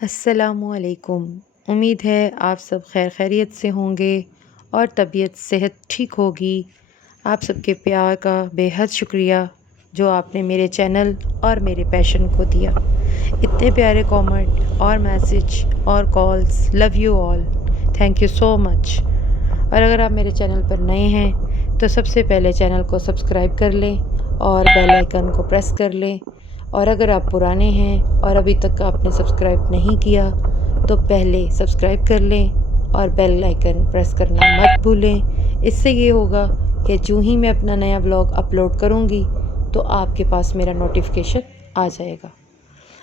अस्सलामुअलैकुम। उम्मीद है आप सब खैर खैरियत से होंगे और तबीयत सेहत ठीक होगी। आप सबके प्यार का बेहद शुक्रिया जो आपने मेरे चैनल और मेरे पैशन को दिया। इतने प्यारे कमेंट और मैसेज और calls, love you all, thank you so much. और अगर आप मेरे चैनल पर नए हैं तो सबसे पहले चैनल को सब्सक्राइब कर लें और बेल आइकन को प्रेस कर लें। और अगर आप पुराने हैं और अभी तक आपने सब्सक्राइब नहीं किया तो पहले सब्सक्राइब कर लें और बेल आइकन प्रेस करना मत भूलें। इससे ये होगा कि जो ही मैं अपना नया व्लॉग अपलोड करूँगी तो आपके पास मेरा नोटिफिकेशन आ जाएगा।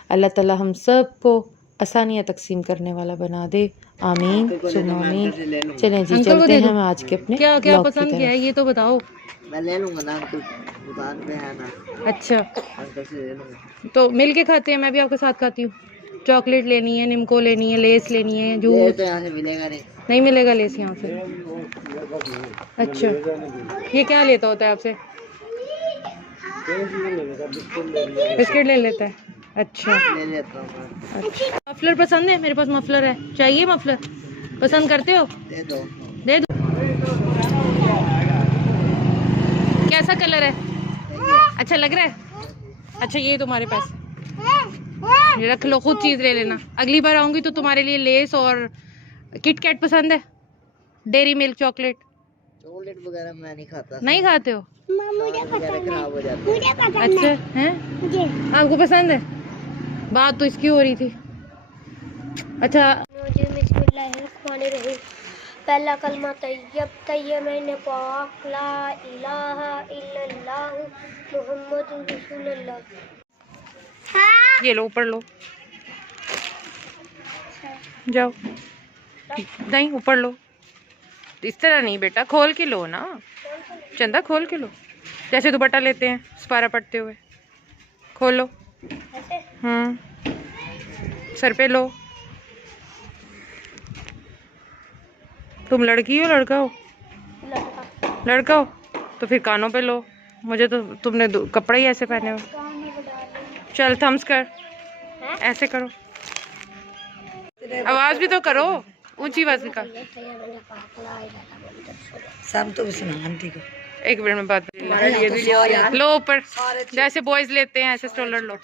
अल्लाह ताला हम सब को आसानियाँ तकसीम करने वाला बना दे, आमीन सुम्मा आमीन। चलें जी, चलते हैं हम आज के अपने क्या क्या ब्लॉग की पसंद किया है तरफ। ये तो बताओ। मैं ले लूंगा ना, अंकल दुकान पे है ना, अच्छा, अंकल से ले लूंगा। तो मिल के खाते हैं, मैं भी आपके साथ खाती हूँ। चॉकलेट लेनी है, निम्को लेनी है, लेस लेनी है, ले जूस। तो यहाँ से मिलेगा नहीं। नहीं मिलेगा लेस यहाँ से। अच्छा, ये क्या लेता होता है आपसे? बिस्किट ले लेता है। अच्छा ले लेता हूँ मैं। अच्छा, मफलर पसंद है? मेरे पास मफलर है, चाहिए मफलर? पसंद करते हो? दे दो। दे दो। कैसा कलर है? अच्छा लग रहा है? अच्छा, ये तुम्हारे पास ये रख लो, खुद चीज ले लेना। अगली बार आऊंगी तो तुम्हारे लिए लेस और किट कैट पसंद है, डेयरी मिल्क चॉकलेट। चॉकलेट वगैरह मैं नहीं खाता। नहीं खाते हो? खराब हो जाता है। अच्छा है, आपको पसंद है? बात तो इसकी हो रही थी। अच्छा, बिस्मिल्लाहिर्रहमानिर्रहीम। पहला कलमा तैयब मैंने पाक ला इलाहा इल्लल्लाह मुहम्मदुर रसूलुल्लाह। ये लो, ऊपर लो, जाओ। नहीं, ऊपर लो। इस तरह नहीं बेटा, खोल के लो ना, चंदा खोल के लो, जैसे दुपट्टा लेते हैं सपारा पड़ते हुए। खोलो। सर पे लो। तुम लड़की हो लड़का हो? लड़का हो तो फिर कानों पे लो। मुझे तो तुमने कपड़े ही ऐसे पहने हुए। चल थम्स कर, ऐसे करो, आवाज भी तो करो, ऊंची आवाज निकाल। सब तो सुना आंटी को। एक मिनट में बात लो ऊपर, जैसे बॉयज लेते हैं ऐसे स्टोलर लो।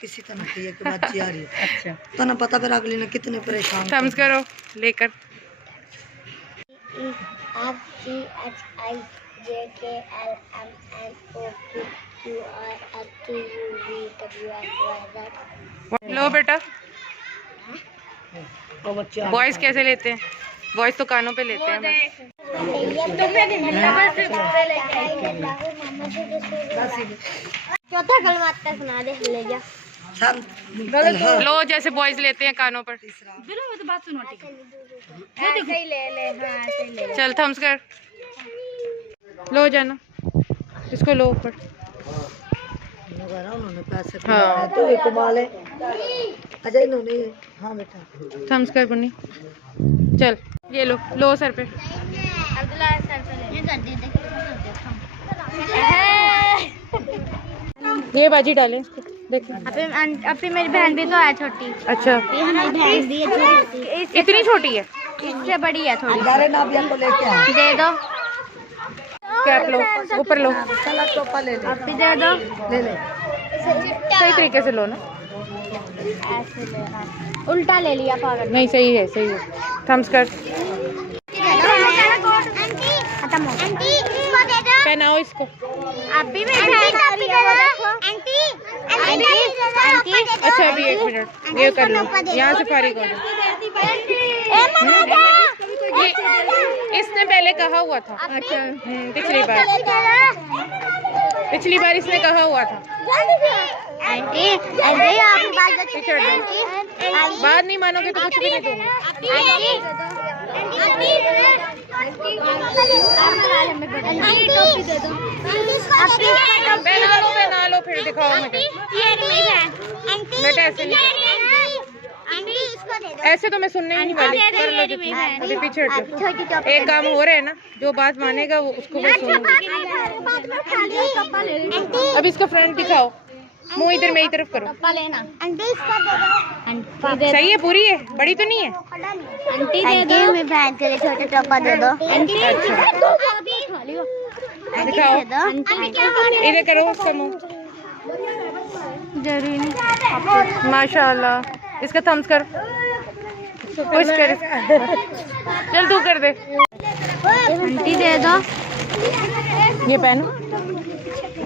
किसी तरह की एक बात आ रही है। अच्छा, तो ना पता फिर अगले ने कितने परेशान। थम्स करो लेकर। लो बेटा। बॉयज कैसे लेते हैं? बॉयज तो कानों पे लेते हैं बस। चौथा कलमा तक सुना दे, ले जा। लो जैसे बॉयज लेते हैं कानों पर। चल थम्स कर, लो जाना, इसको लो ऊपर। उन्होंने पैसे हाँ तो एक कमाले। अच्छा इन्होंने, हाँ बेटा थम्स कर बुन्नी। चल ये लो, लो सर पे। ये बाजी डालें, देखो। अभी मेरी बहन भी तो है छोटी। अच्छा, मेरी बहन भी है छोटी। इतनी छोटी है? इससे बड़ी है थोड़ी। को लेके आए। दे दो। कैप लो, ऊपर लो, चला टोपा ले ले। अभी दे दो। ले ले। सही तरीके से लो ना। ऐसे लेना, उल्टा ले लिया पागल। नहीं सही है, सही है। थम्स कर, खत्म हो। आंटी इसको दे दो। पहनाओ इसको। अभी मेरी बहन आ रही है, वो देखो। आंटी आंटी अच्छा अभी एक मिनट, ये कर लो, यहाँ से फारिग हो जाओ। इसने पहले कहा हुआ था। अच्छा, पिछली बार इसने कहा हुआ था। आंटी आंटी आप बात नहीं मानोगे तो कुछ भी नहीं दूंगी। पहना लो फिर दिखाओ मुझे। बेटा ऐसे नहीं, ऐसे तो मैं सुनने ही नहीं वाली। कर लो जितनी, अभी पीछे हटो। एक काम हो रहा है ना, जो बात मानेगा वो उसको मैं सुनूंगी। अब इसका फ्रंट दिखाओ, मुंह इधर मेरी तरफ करो। आंटी इसको दे दो। सही है, पूरी है, बड़ी तो नहीं है। आंटी दे दो, मैं बहन के लिए छोटे टोपा दे दो। आंटी दिखाओ, इधर करो उसका मुंह। जरूरी नहीं। माशाल्लाह, इसका थम्स कर, पुश कर, चल तू कर दे। आंटी दे दो, ये पहनो,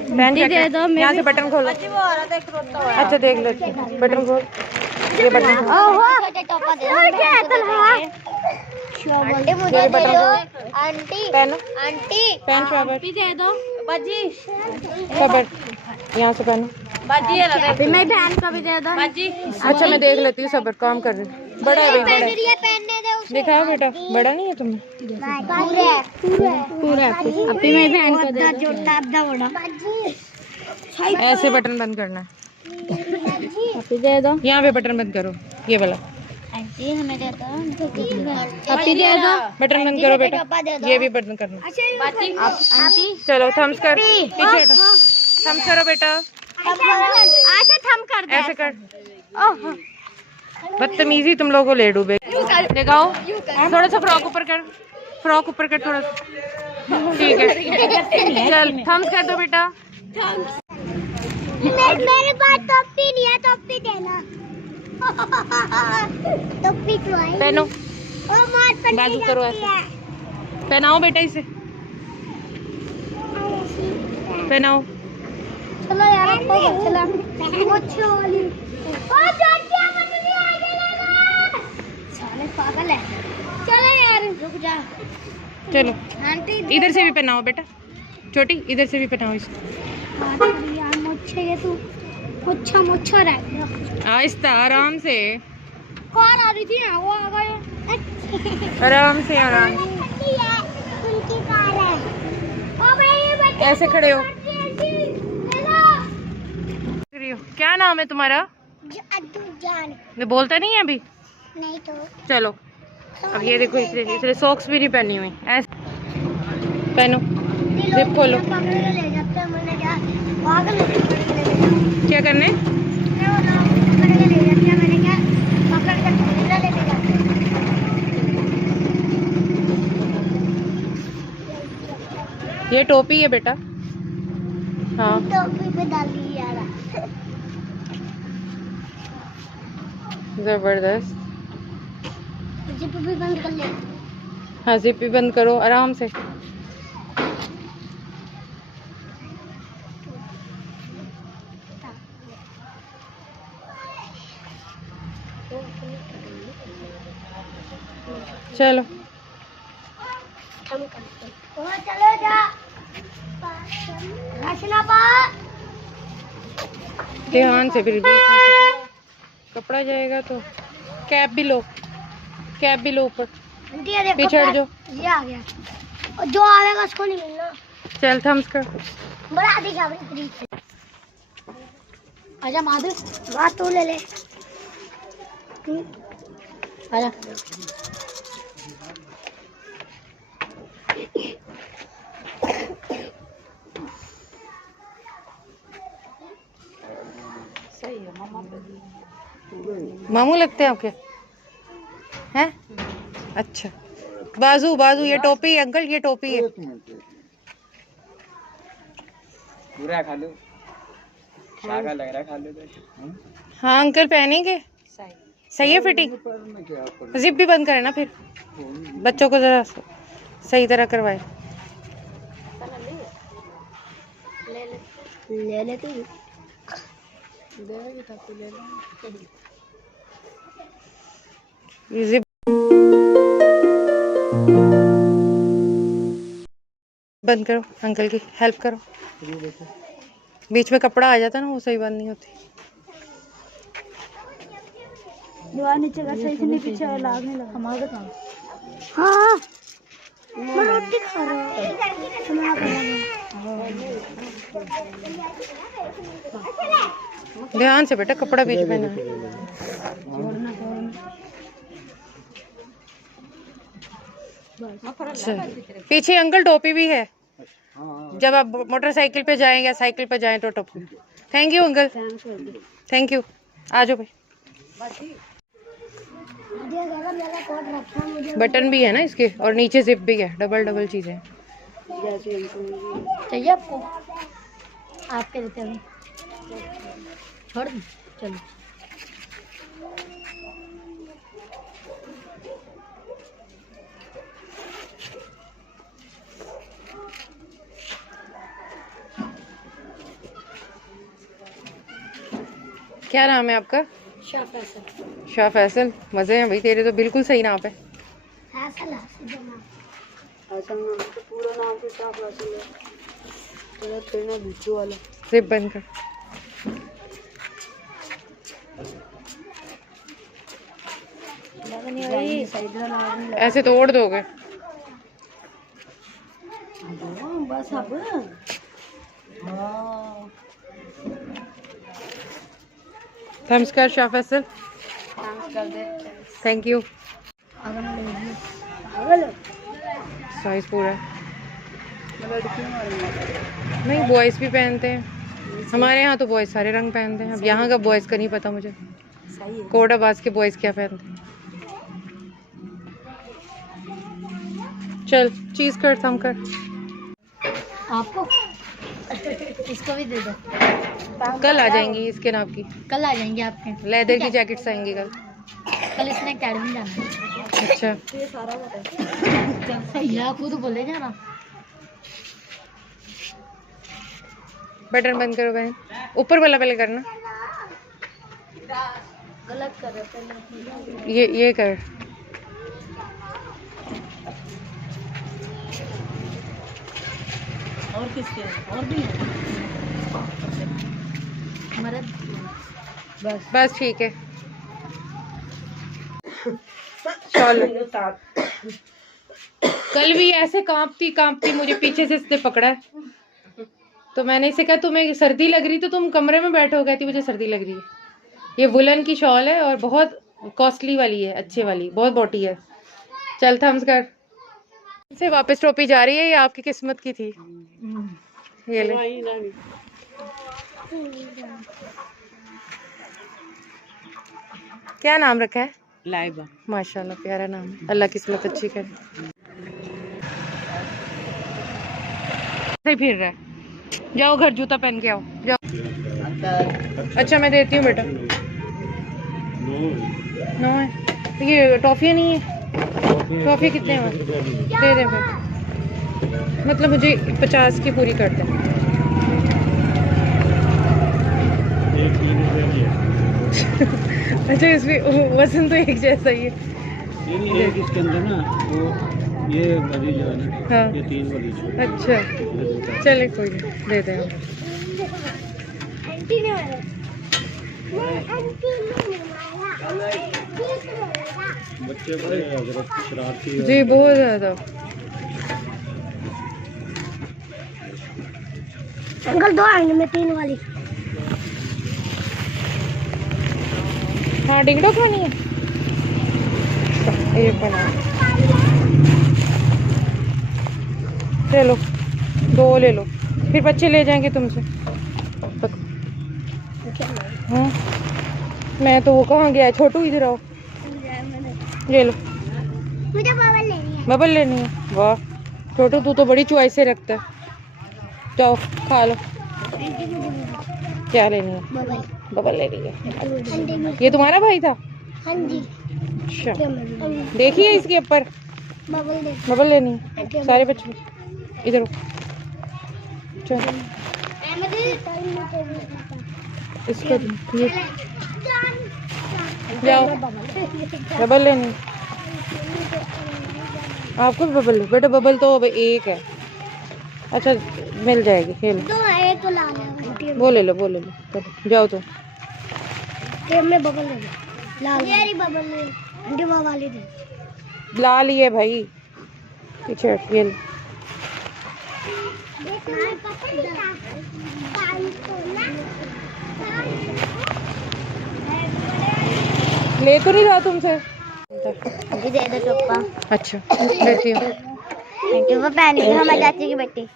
पहन के दे दो। यहाँ से बटन खोलो। अच्छा देख लेते हैं, बटन खोल, ये बटन खोल। ओहो, छोटे टोपा दे दो। आंटी मुझे दे दो। आंटी पहनो, आंटी पहन शॉबर, दे दो। बाजी शॉबर, यहाँ से पहनो। बाजी अभी मैं बहन को भी दे दो। बाजी अच्छा मैं देख लेती हूँ, सबर काम कर रही हूँ। बड़ा है भाई, बड़ा है। ये पहनने दे उसे। दिखाओ बेटा, बड़ा नहीं है तुम्हें? पूरा अभी मैं बहन को दे दो। बड़ा ऐसे बटन बंद करना है, अभी दे दो। यहाँ पे बटन बंद करो, ये वाला आंटी हमें दे दो। अभी दे दो। बटन बंद करो बेटा, ये भी बटन करना। आंटी चलो थम्स कर, पीछे हटो। थम्स करो बेटा, आशा थम कर दे। ऐसे कर। बदतमीजी तुम लोगों को ले डूबे। दिखाओ, थोड़ा सा फ्रॉक ऊपर कर, फ्रॉक ऊपर कर थोड़ा सा, ठीक है। चल थम्स कर दो बेटा। मेरे पास टोपी नहीं है, टोपी देना। टोपी तो है। पहनो, ओ मार पन्नी बाजू करो लगती ऐसे। है। पहनाओ बेटा इसे, पहनाओ। चलो यार, आपको चला अच्छी वाली। ओ जाटिया मुझे नहीं आगे लगा। साले पागल है। चलो यार, रुक जा। चलो आंटी इधर से भी पहनाओ बेटा, छोटी इधर से भी पहनाओ इसे। यार मुझे ये तू मुच्छा रह गया। आहिस्ता, आराम से, कौन आ रही थी ना, वो आ गए। आराम से, आराम। उनकी कार है। ओ भाई ये बच्चे ऐसे खड़े हो। हेलो, क्या नाम है तुम्हारा? अद्दू जान। मैं बोलता नहीं है अभी। नहीं तो चलो अब ये देखो, इसलिए सॉक्स भी नहीं पहनी हुई, ऐसे पहनो, जिप खोलो। ले जाते हैं, मैंने क्या पागल है, पकड़ के ले जाते क्या करने? हैं। वो लोग पकड़ के ले जाते हैं, मैंने क्या पकड़ कर थैला लेके जाते हैं। ये टोपी है बेटा। हाँ टोपी पे डाल दी यार। जबरदस्त। जिप भी बंद कर ले। हाँ जिप भी बंद करो आराम से। चलो चलो जा राशना पा। ध्यान से, फिर बीच में से कपड़ा जाएगा तो। कैप भी लो, कैप भी लो ऊपर, पीछे हट जाओ। ये आ गया, और जो आएगा उसको नहीं मिलना। चल थम्स कर। बड़ा दी जा रही। आजा माधव, बात तो ले ले। आजा मामू लगते हैं आपके हैं? अच्छा, बाजू बाजू, ये टोपी अंकल, ये टोपी है। पूरा खा लो, शागा लग रहा है, खा लो तो। हाँ अंकल पहनेंगे, सही है फिटिंग। जिप भी बंद करें ना, फिर बच्चों को जरा सही तरह करवाए। ले ले तू। जिप बंद करो, अंकल की हेल्प करो। बीच में कपड़ा आ जाता ना, वो सही बंद नहीं होती। नीचे का सही से नहीं, पीछे लागने लगा हमारे काम। हाँ मैं रोटी खा रहा हूँ। ध्यान से बेटा, कपड़ा बीच में ना। अच्छा, पीछे अंकल टोपी भी है, जब आप मोटरसाइकिल पे जाएं या साइकिल पे जाएं तो टोपी। Thank you uncle, thank you. आ जाओ भाई। बटन भी है ना इसके, और नीचे जिप भी है, डबल डबल चीजें। चाहिए आपको? आपके देते हैं छोड़ दूं? चलो क्या नाम है आपका? शाह फैसल। शाह फैसल, मजे हैं भाई तेरे तो, बिल्कुल सही नाम है। फैसल है सीधा नाम। असल नाम तो पूरा नाम तो शाह फैसल है, तेरा तेरा बिच्छू वाला। जिप बंद कर। ऐसे तोड़ दोगे? बस अब नमस्कार Shah Faisal. Thank you. Size पूरा है। नहीं, बॉयज़ भी पहनते हैं हमारे यहाँ तो, बॉयज़ सारे रंग पहनते हैं। अब यहाँ का बॉयज़ का नहीं पता मुझे, कोटाबाज के बॉयज़ क्या पहनते हैं। चल चीज़ कर, थम कर। आपको इसको भी दे दो। कल आ जाएंगी इसके नाप की, कल आ जाएंगे आपके। लेदर की जैकेट्स आएंगी कल। कल इसने अकेडमी जाना है। अच्छा, या खुद बोले जाना। बटन बंद करो बहन, ऊपर वाला पहले करना। गलत कर रहे पहले। ये कर। और किसके और भी है? मरद बस ठीक है। चलो, कल भी ऐसे कांपती कांपती मुझे पीछे से इसने पकड़ा है, तो मैंने इसे कहा तुम्हें सर्दी लग रही तो तुम कमरे में बैठो, कहती मुझे सर्दी लग रही है। ये वुलन की शॉल है और बहुत कॉस्टली वाली है, अच्छे वाली, बहुत बोटी है। चल थम्स कर। से वापस टोपी जा रही है, ये आपकी किस्मत की थी। ये ले। क्या नाम रखा है? लाइबा। माशाल्लाह प्यारा नाम है, अल्लाह किस्मत अच्छी करे। से फिर रहा है, जाओ घर जूता पहन के आओ, जाओ। अच्छा मैं देती हूँ बेटा। नो है, ये टॉफी नहीं है? टॉफी कितने हैं? दे दे फिर, मतलब मुझे 50 की पूरी कर दे। अच्छा इसमें वजन तो एक जैसा ही है। ये इसके अंदर ना वो ये वाली जो है ना, हाँ। ये 3 वाली जो है। अच्छा चले कोई नहीं, दे दे हम। आंटी ने मारा। नहीं आंटी ने मारा। बच्चे बड़े हजरत शरारती है। जी बहुत ज्यादा। अंकल दो आएंगे मैं 3 वाली। हाँ डिंगडो खानी है, एक बना। चलो 2 ले लो, फिर बच्चे ले जाएंगे तुमसे। हाँ मैं तो वो कहाँ गया है, छोटू इधर आओ, ले लो। मुझे बबल लेनी है। बबल लेनी है? वाह छोटू तू तो बड़ी चॉइस से रखता है। जाओ खा लो। क्या लेनी है? बबल। बबल ले रही है। आंटी में। ये तुम्हारा भाई था? हाँ जी। अच्छा देखिए इसके ऊपर बबल दे। बबल लेनी है सारे बच्चे। इधर हो। चल इसको ये जाओ, बबल लेनी है आपको? बबल लो बेटा, बबल तो अब एक है। अच्छा मिल जाएगी, खेलो। दो है, एक तो लाल है। वो ले लो, वो ले लो, चलो जाओ तुम। टेम में बबल दे दो। लाल ये रही बबल ले। आंटी वो वाली दे। लाल ही है भाई, पीछे हट, ये लो। ले तो नहीं रहा तुमसे। मुझे दे दो चप्पा। अच्छा लेती हूँ। आंटी वो पहनी है हमारी चाची की बेटी।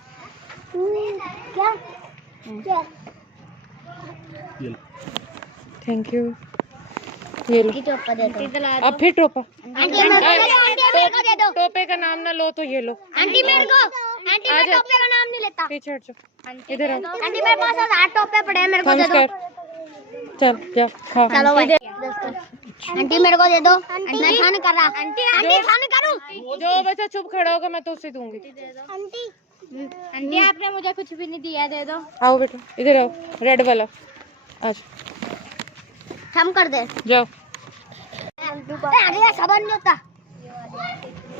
क्या? Thank you. ये लो। टोपा दे दो। अब फिर टोपा। आंटी मेरे को दे दो। टोपे का नाम ना लो तो ये लो। आंटी मेरे को, आंटी मैं टोपे का नाम नहीं लेता। पीछे हट जाओ, इधर आओ। आंटी मेरे पास 8 टोपे पड़े हैं, मेरे को दे दो। नमस्कार। चल जा खा। चलो भाई। आंटी मेरे को दे दो। मैं खाना कर रहा। आंटी खाना करूं? जो बच्चा चुप खड़ा होगा मैं तो उसे दूंगी। आंटी आंटी आपने मुझे कुछ भी नहीं दिया, दे दो। आओ बेटा, इधर आओ, रेड वाला। आज हम कर दे। जाओ। आगे सामान नहीं होता।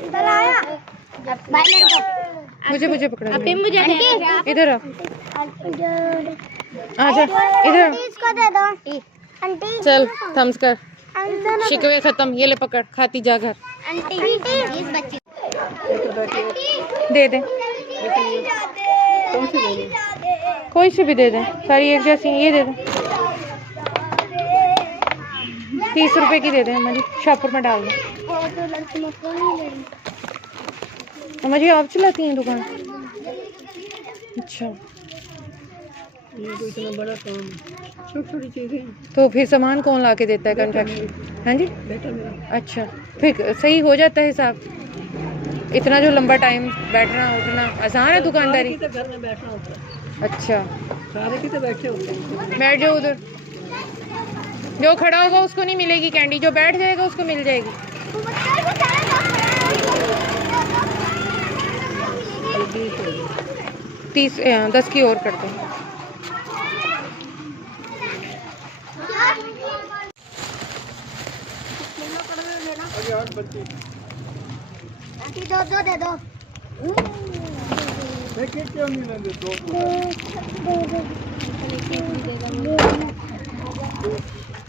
इधर आया भाई मेरे को। मुझे पकड़ा। अभी मुझे इधर आओ। आजा इधर आओ। इसको दे दो आंटी। चल थम्स कर, शिकवे खत्म। ये ले पकड़, खाती जा घर। आंटी इस बच्ची दे दे, कोई सी भी दे दे, सारी एक जैसी। ये दे दे, 30 रुपए की दे दे। हमारी शॉपर में डाल दो। हमारी आप चलाती हैं दुकान? अच्छा, ये तो इतना बड़ा काम है, छोटी चीजें। तो फिर सामान कौन ला के देता है कंट्रैक्शन? हाँ जी, बेटा मेरा। अच्छा, फिर सही हो जाता है हिसाब। इतना जो लंबा टाइम बैठना उठना आसान है दुकानदारी? तो घर में बैठना होता है, अच्छा, सारे की तो बैठे होते हैं। बैठ जाओ उधर। जो खड़ा होगा उसको नहीं मिलेगी कैंडी, जो बैठ जाएगा उसको मिल जाएगी। 10 की और करते हैं। आंटी दो दे दो।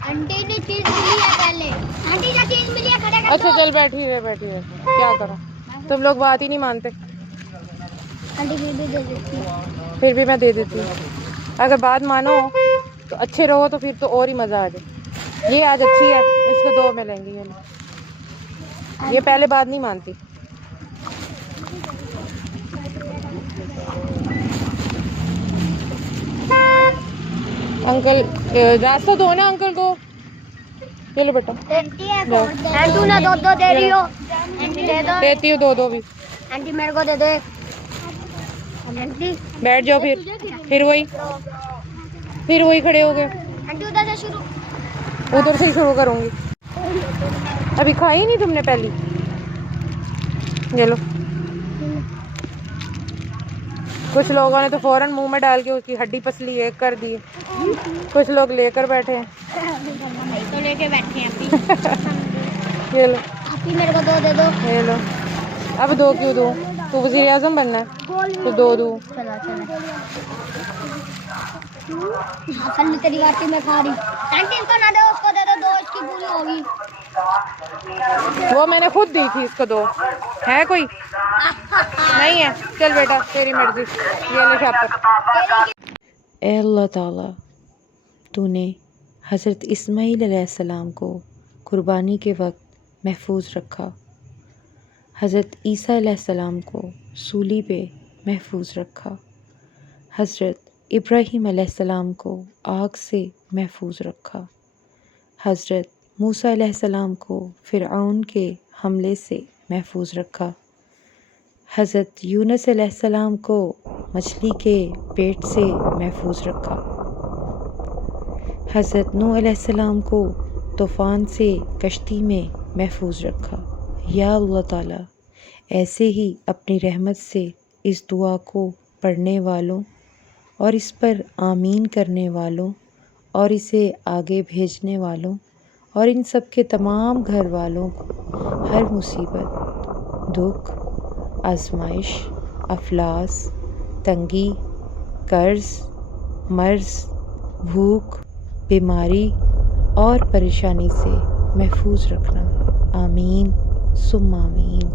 आंटी ने चीज मिली है पहले। आंटी जो चीज मिली है खड़े कर दो। अच्छा चल, बैठी रहे, क्या करो, तुम लोग बात ही नहीं मानते। आंटी फिर भी दे देती है। फिर भी मैं दे देती हूँ। अगर बात मानो तो अच्छे रहो, तो फिर तो और ही मज़ा आ जाए। ये आज अच्छी है, इसको 2 में लेंगे। ये पहले बात नहीं मानती। अंकल रास्ता दो ना अंकल को। ये लो बेटा। आंटी तू ना दो दे रही हो। आंटी दे दो। देती हूँ 2 भी। आंटी मेरे को दे दो। आंटी बैठ जाओ, फिर वही खड़े हो गए। आंटी उधर से शुरू। उधर से ही शुरू करूँगी। अभी खाई नहीं तुमने पहली? ये लो। कुछ लोगों ने तो फौरन मुंह में डाल के उसकी हड्डी पसली एक कर दी। कुछ लोग लेकर बैठे हैं। तो लेके बैठे हैं अभी। ये लो। आंटी मेरे को 2 दे दो। ये लो। अब 2 क्यों दूँ? तू वज़ीर आज़म बनना है तो 2 दूँ। चलो असल में तेरी बात मैं खा रही। आंटी इसको ना दो, उसको दे दो। 2 इसकी पूरी होगी। वो मैंने खुद दी थी इसको 2। है कोई? नहीं है। चल बेटा, तेरी मर्जी। ये ले शॉपर। ए अल्लाह ताला, तूने हज़रत इस्माईल अलैहिस्सलाम को कुर्बानी के वक्त महफूज रखा, हज़रत ईसा अलैहिस्सलाम को सूली पे महफूज रखा, हज़रत इब्राहीम अलैहिस्सलाम को आग से महफूज रखा, हज़रत मूसा अलैहिस्सलाम को फ़िरऔन के हमले से महफूज रखा, हज़रत यूनुस अलैहिस्सलाम को मछली के पेट से महफूज रखा, हज़रत नूह अलैहिस्सलाम को तूफ़ान से कश्ती में महफूज रखा। या अल्लाह ताला, ऐसे ही अपनी रहमत से इस दुआ को पढ़ने वालों और इस पर आमीन करने वालों और इसे आगे भेजने वालों और इन सब के तमाम घर वालों को हर मुसीबत, दुख, आजमाइश, अफलास, तंगी, कर्ज़, मर्ज़, भूख, बीमारी और परेशानी से महफूज रखना। आमीन सुम्मा आमीन।